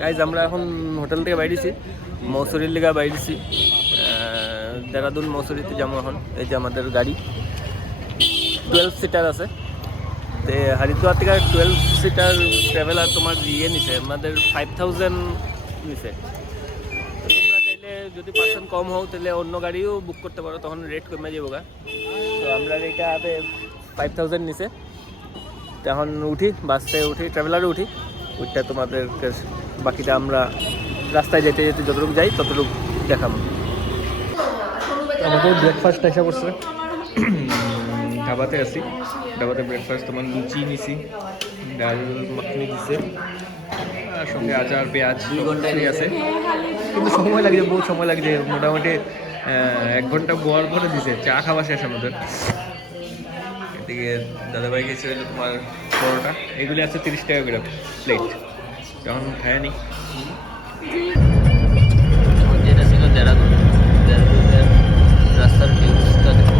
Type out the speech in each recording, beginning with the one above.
Guys আমরা এখন hotel থেকে বাইরেছি, মৌসুরির লিগা বাইরেছি, দেরাদুন মৌসুরিতে যাবো এখন। এই যে আমাদের গাড়ি 12 সিটার আছে, তো হরিদ্বার থেকে 12 সিটার ট্রাভেলার তোমার নিছে আমাদের 5000 নিছে। তো তোমরা চাইলে যদি পার্সন কম হও তাহলে অন্য গাড়িও বুক করতে পারো, তখন রেট কমে যাবো গা। তো আমরা এটা 5000 নিছে। এখন উঠি, বাসে উঠি, ট্রাভেলারে উঠি, ওইটা তোমাদের বাকিটা আমরা রাস্তায় যেতে যেতে যতটুকু যাই ততটুকু দেখাবো। আমাদের ব্রেকফাস্ট এসে পড়ছে, ধাবাতে আছি। ধাবাতে ব্রেকফাস্ট তোমার লুচি নিছি, ডাল মাখনি দিছে, আর সঙ্গে আচার পেঁয়াজ 2 ঘন্টা আছে, কিন্তু সময় লাগে, বহু সময় লাগে। মোটামুটি 1 ঘন্টা বোয়ার পরে দিছে। চা খাওয়া শেষ আমাদের। এদিকে দাদাভাই গেছে হলো তোমার পরোটা, এগুলি আছে 30 টাকা করে প্লেট। তখন খায় নি। যেটা ছিল দেরাদুনের রাস্তার ভিউজটা দেখো।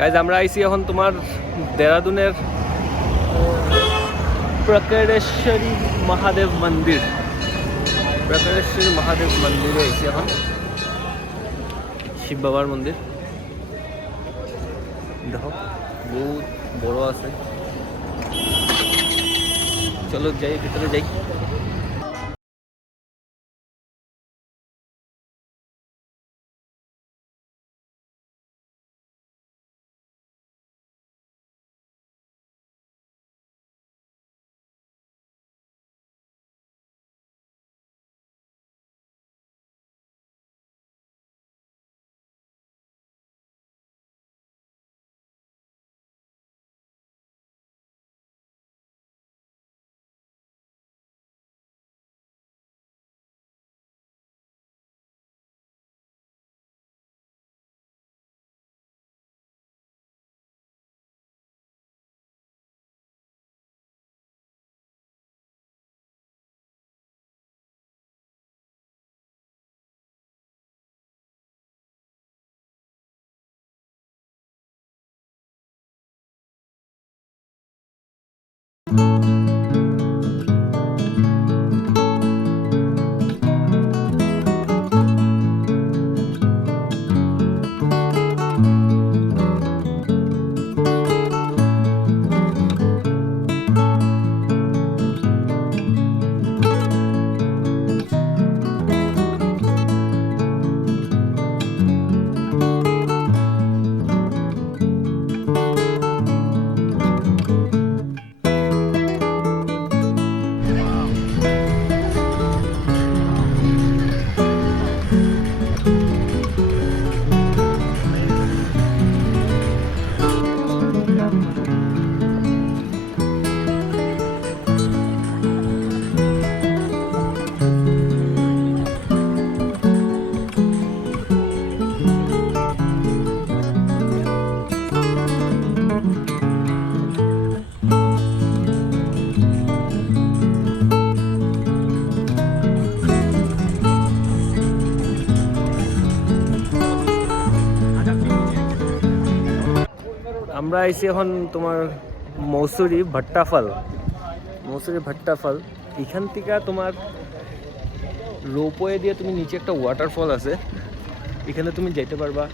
গাইজ আমরা আইছি এখন তোমার দেরাদুনের প্রকরেশ্বরী মহাদেব মন্দির। প্রকরেশ্বরী মহাদেব মন্দিরে আইছি এখন, শিব বাবার মন্দির। দেখো বহুত বড় আছে, চলো যাই, ভিতরে যাই। আমরা আইছি এখন তোমার মৌসুরি ভট্টাফল। মৌসুরি ভট্টাফল এখান থেকে তোমার রোপওয়ে দিয়ে তুমি নিচে একটা ওয়াটারফল আছে, এখানে তুমি যেতে পারবা।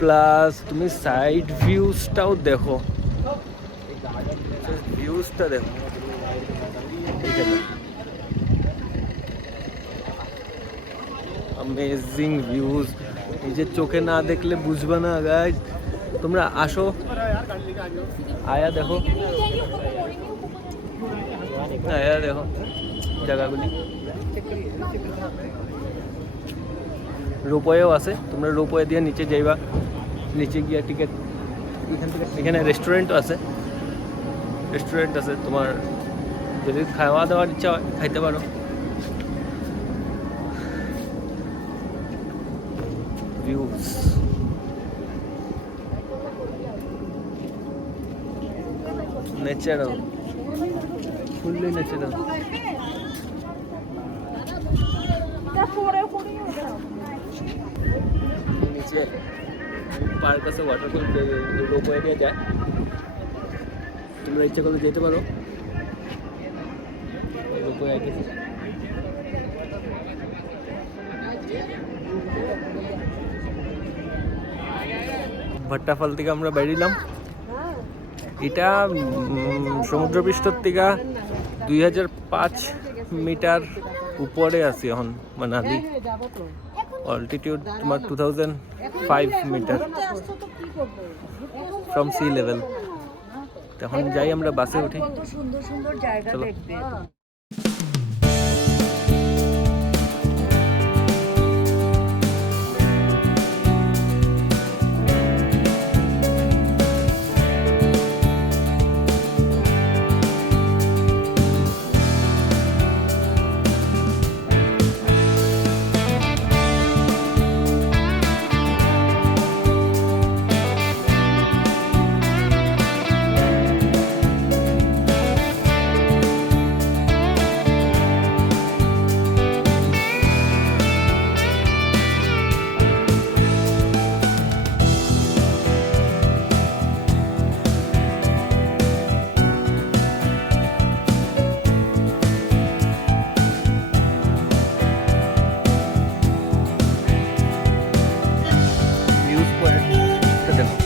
প্লাস তুমি সাইড ভিউজটাও দেখো, ভিউজটা দেখো এখানে। অ্যামেজিং ভিউজ, নিজের চোখে না দেখলে বুঝবে না গাইজ। তোমরা আসো, আয়া দেখো, আয়া দেখো জায়গাগুলি। রোপওয়েও আছে, তোমরা রোপওয়ে দিয়ে নিচে যাইবা, নিচে গিয়ে টিকিট এখান থেকে। এখানে রেস্টুরেন্টও আছে, রেস্টুরেন্ট আছে, তোমার যদি খাওয়া দাওয়ার ইচ্ছা হয় খাইতে পারো। Views natural, fully natural. নিচে পার্ক আছে, ওয়াটারফল, রোপওয়ে দিয়ে যায়, তোমরা ইচ্ছা করলে যেতে পারো। রোপওয়ে আগে ভাট্টাফল থেকে আমরা বেরিলাম। এটা সমুদ্রপৃষ্ঠর থেকে 2005 মিটার উপরে আছি এখন মানালি। অল্টিটিউড তোমার 2005 মিটার ফ্রম সি লেভেল। তখন যাই আমরা বাসে উঠি, সুন্দর সুন্দর জায়গা চলো। দেখবে। ভিউজ পয়েন্ট দেখো।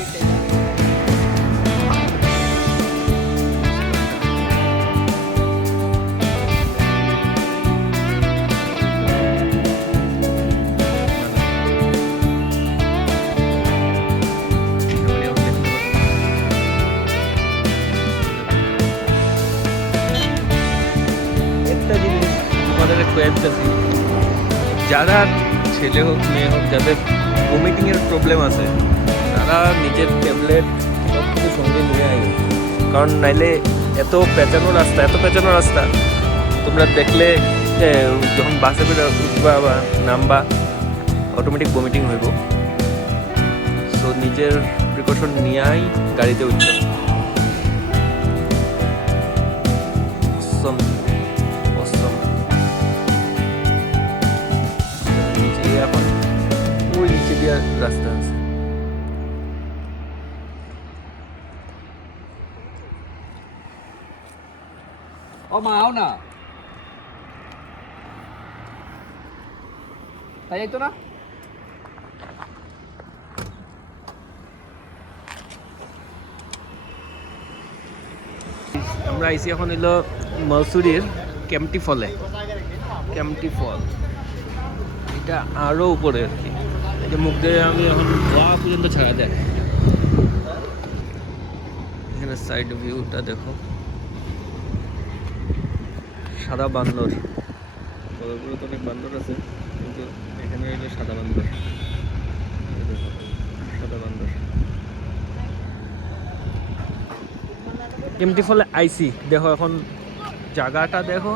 একটা জিনিস তোমাদের কয়েকটাছি, যারা ছেলে হোক মেয়ে হোক, যাদের ভমিটিংয়ের প্রবলেম আছে, তারা নিজের ট্যাবলেট সব কিছু সঙ্গে নিয়ে আয়, কারণ নাইলে এত পেঁচানো রাস্তা তোমরা দেখলে যখন বাসে করে উঠবা বা নামবা অটোমেটিক ভমিটিং হইব। সো নিজের প্রিকশন নিয়েই গাড়িতে উঠবে। নিচে এখন ওই নিচে দিয়ে রাস্তা আছে। ও মা আও না, তাই তো না। আমরা আইসি এখন হইলো মসুরির কেম্পটি ফল। এটা আরো উপরে আর কি। এই যে মুখ দিয়ে আমি এখন গোয়া পর্যন্ত ছাড়া যায়। এখানে সাইড ভিউটা দেখো, সাদা বান্দর, বড় বড় তো অনেক বান্দর আছে, কিন্তু এখানে হইলো সাদা বান্দর। এই দেখো, সাদা বান্দর। কেম্পটি ফলে আইসি দেখো, এখন জায়গাটা দেখো।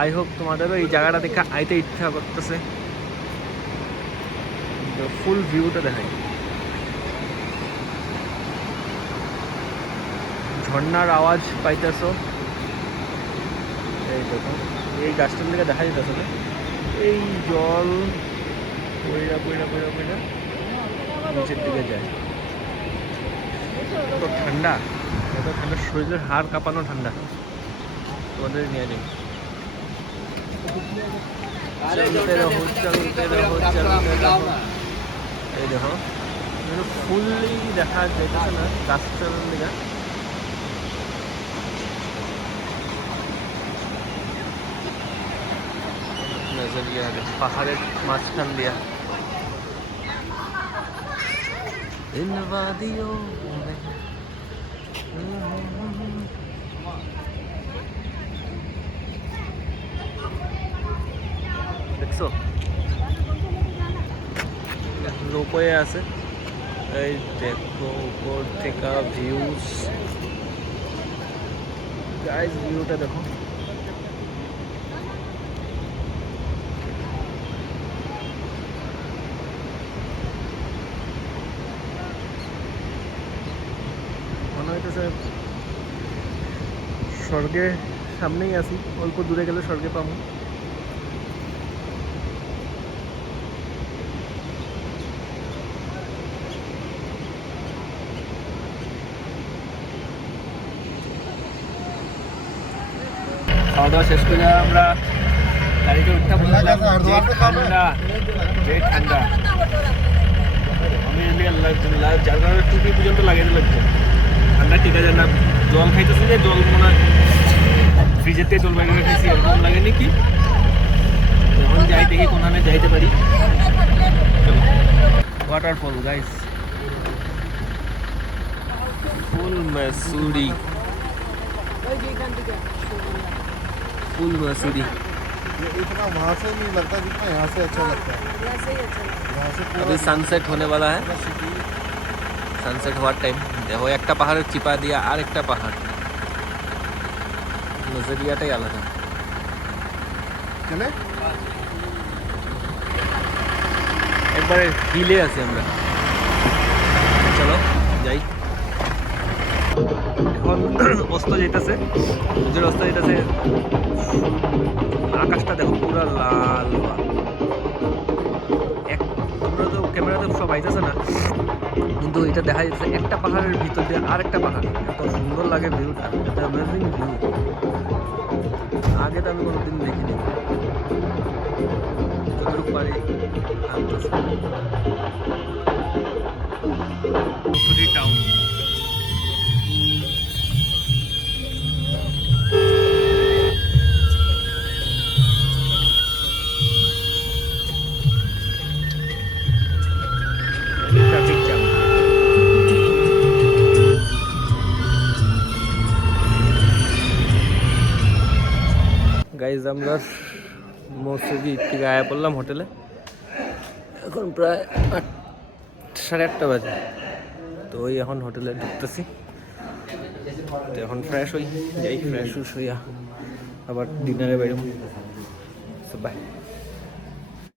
আই হোপ তোমাদেরও এই জায়গাটা দেখে আইতে ইচ্ছা করতেছে। ফুল ভিউটা দেখাই, ঝর্ণার আওয়াজ পাইতেছো। এই দেখো, এই গাছটার দিকে দেখা যেতেছে না, এই জল বইরা নিচের দিকে যায়। এত ঠান্ডা, শরীরের হাড় কাঁপানো ঠান্ডা। তোমাদের নিয়ে যাই, চলতে রহো। এই দেখো, ফুললি দেখা যাইতেছে না গাছটার দিকে। নজরিয়া পাহাড়ের মাঝখান দিয়া इन वादियों में দেখছো রোপওয়ে আছে এই দেখো উপর থেকে ভিউজ গাইস ভিউটা দেখো মনে হইতেছে স্বর্গের সামনেই আছি অল্প দূরে গেলে স্বর্গে পাবো খাওয়া দাওয়া শেষ করে আমরা গাড়িতে উঠতে বললাম যে ঠান্ডা আমি আলহামদুলিল্লাহ যার কারণে টুপি পর্যন্ত লাগাইতে লাগছে ঠান্ডা ঠিক আছে না জল খাইতেছি যে জল মনে ফ্রিজের থেকে জল বাইরে রেখেছি এরকম লাগেনি কি যখন যাই দেখি কোনখানে যাইতে পারি ওয়াটারফল গাইস ফুল मैसूरी फुल मसूरी ये इतना वहाँ से नहीं लगता जितना यहाँ से अच्छा लगता है यहाँ से पूरा अभी सनसेट होने वाला है पूरा सिटी सनसेट হওয়ার টাইম দেখো একটা পাহাড়ের চিপা দিয়া আর একটা পাহাড় নজরিয়াটাই আলাদা चले একবারে হিলে আছি আমরা চলো যাই এখন অস্ত যেতেছে সূর্যের অস্ত যেতেছে আকাশটা দেখো পুরো লাল তোমরা তো ক্যামেরাতে সব আইতেছে না কিন্তু এটা দেখা যাচ্ছে একটা পাহাড়ের ভিতর দিয়ে আরেকটা পাহাড় এত সুন্দর লাগে ভিউটা এটা অ্যামেজিং ভিউ আগে তো আমি কোনোদিন দেখিনি যতটুকু পারি টাউন ট্রাফিক জ্যাম গাইজ আমরা মৌসুমি থেকে আয়া পড়লাম হোটেলে এখন প্রায় 8:30 বাজে তো ওই এখন হোটেলে ঢুকতেছি তো এখন ফ্রেশ হই যাই ফ্রেশ হইয়া আবার ডিনারে বাইরে বাই